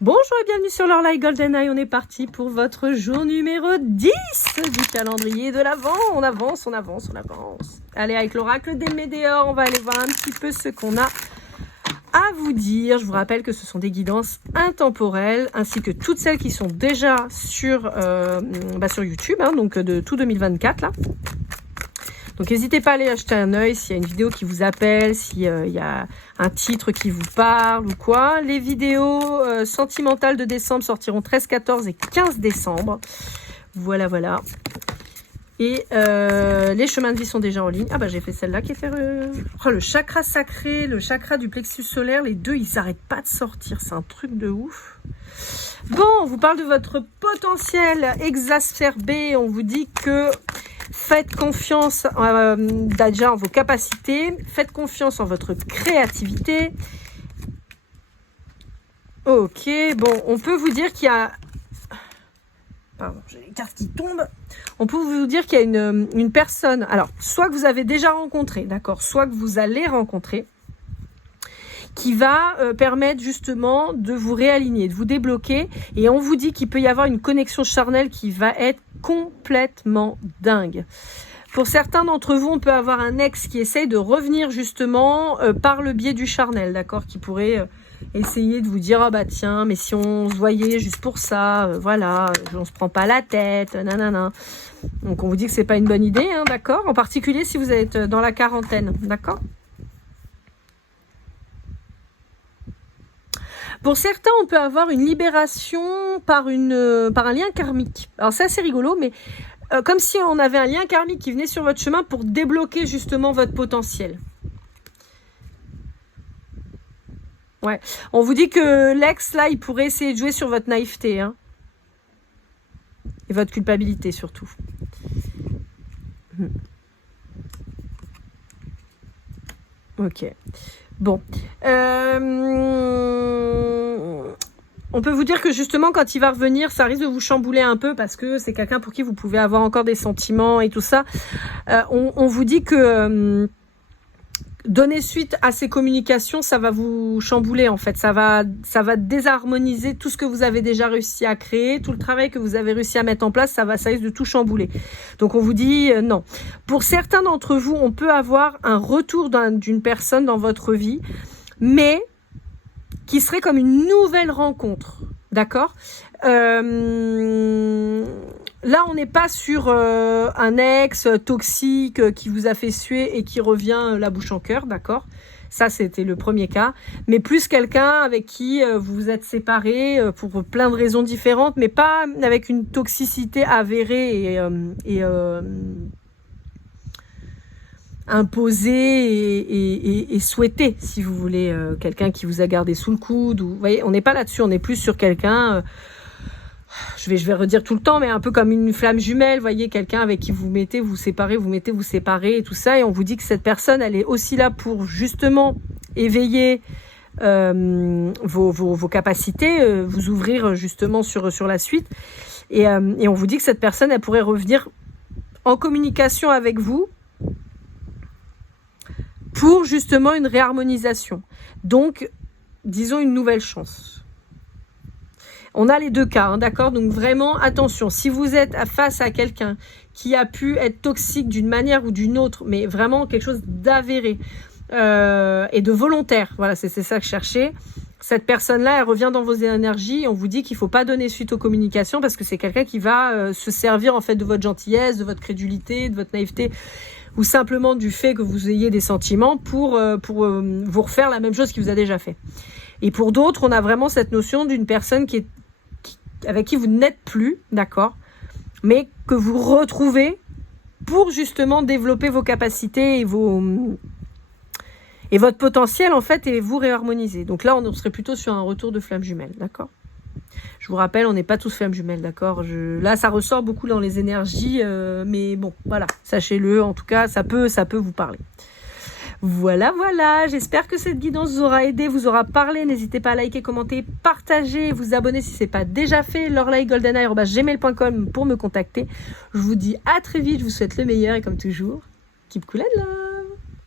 Bonjour et bienvenue sur l'Orlaï GoldenEye, on est parti pour votre jour numéro 10 du calendrier de l'Avent. On avance. Allez, avec l'oracle des Médéors, on va aller voir un petit peu ce qu'on a à vous dire. Je vous rappelle que ce sont des guidances intemporelles, ainsi que toutes celles qui sont déjà sur YouTube, donc de tout 2024 là. Donc n'hésitez pas à aller acheter un œil s'il y a une vidéo qui vous appelle, s'il y a un titre qui vous parle ou quoi. Les vidéos sentimentales de décembre sortiront 13, 14 et 15 décembre. Voilà. Et les chemins de vie sont déjà en ligne. Ah bah j'ai fait celle-là qui était... le chakra sacré, le chakra du plexus solaire, les deux ils n'arrêtent pas de sortir. C'est un truc de ouf. Bon, on vous parle de votre potentiel exacerbé. On vous dit que... Faites confiance déjà en vos capacités, faites confiance en votre créativité. Ok, bon, on peut vous dire qu'il y a... Pardon, j'ai les cartes qui tombent. On peut vous dire qu'il y a une personne, alors, soit que vous avez déjà rencontré, d'accord, soit que vous allez rencontrer, qui va permettre justement de vous réaligner, de vous débloquer. Et on vous dit qu'il peut y avoir une connexion charnelle qui va être complètement dingue. Pour certains d'entre vous, on peut avoir un ex qui essaye de revenir justement par le biais du charnel, d'accord, qui pourrait essayer de vous dire ah bah tiens, mais si on se voyait juste pour ça, voilà, on se prend pas la tête, nanana. Donc on vous dit que c'est pas une bonne idée, d'accord, en particulier si vous êtes dans la quarantaine, d'accord. Pour certains, on peut avoir une libération par un lien karmique. Alors c'est assez rigolo, mais comme si on avait un lien karmique qui venait sur votre chemin pour débloquer justement votre potentiel. Ouais. On vous dit que l'ex, là, il pourrait essayer de jouer sur votre naïveté. Et votre culpabilité, surtout. Ok. Bon. On peut vous dire que justement, quand il va revenir, ça risque de vous chambouler un peu parce que c'est quelqu'un pour qui vous pouvez avoir encore des sentiments et tout ça. On vous dit que donner suite à ces communications, ça va vous chambouler en fait. Ça va désharmoniser tout ce que vous avez déjà réussi à créer, tout le travail que vous avez réussi à mettre en place, ça risque de tout chambouler. Donc on vous dit non. Pour certains d'entre vous, on peut avoir un retour d'une personne dans votre vie, mais qui serait comme une nouvelle rencontre, d'accord. Là, on n'est pas sur un ex toxique qui vous a fait suer et qui revient la bouche en cœur, d'accord. Ça, c'était le premier cas. Mais plus quelqu'un avec qui vous vous êtes séparés pour plein de raisons différentes, mais pas avec une toxicité avérée et imposé et souhaité, si vous voulez, quelqu'un qui vous a gardé sous le coude. Ou, vous voyez, on n'est pas là-dessus, on est plus sur quelqu'un, je vais redire tout le temps, mais un peu comme une flamme jumelle, vous voyez, quelqu'un avec qui vous mettez, vous séparez, et tout ça, et on vous dit que cette personne, elle est aussi là pour justement éveiller vos capacités, vous ouvrir justement sur la suite, et on vous dit que cette personne, elle pourrait revenir en communication avec vous, pour justement une réharmonisation. Donc, disons une nouvelle chance. On a les deux cas, d'accord. Donc vraiment, attention, si vous êtes face à quelqu'un qui a pu être toxique d'une manière ou d'une autre, mais vraiment quelque chose d'avéré et de volontaire, voilà, c'est ça que je cherchais. Cette personne-là, elle revient dans vos énergies. On vous dit qu'il ne faut pas donner suite aux communications parce que c'est quelqu'un qui va se servir en fait de votre gentillesse, de votre crédulité, de votre naïveté, ou simplement du fait que vous ayez des sentiments pour vous refaire la même chose qu'il vous a déjà fait. Et pour d'autres, on a vraiment cette notion d'une personne avec qui vous n'êtes plus, d'accord, mais que vous retrouvez pour justement développer vos capacités et votre potentiel en fait, et vous réharmoniser. Donc là, on serait plutôt sur un retour de flamme jumelle, d'accord. Je vous rappelle, on n'est pas tous flammes jumelles, d'accord. Là, ça ressort beaucoup dans les énergies, mais bon, voilà, sachez-le. En tout cas, ça peut vous parler. Voilà, j'espère que cette guidance vous aura aidé, vous aura parlé. N'hésitez pas à liker, commenter, partager, vous abonner si ce n'est pas déjà fait. lorlaïgoldeneye@gmail.com pour me contacter. Je vous dis à très vite, je vous souhaite le meilleur et comme toujours, keep cool and love.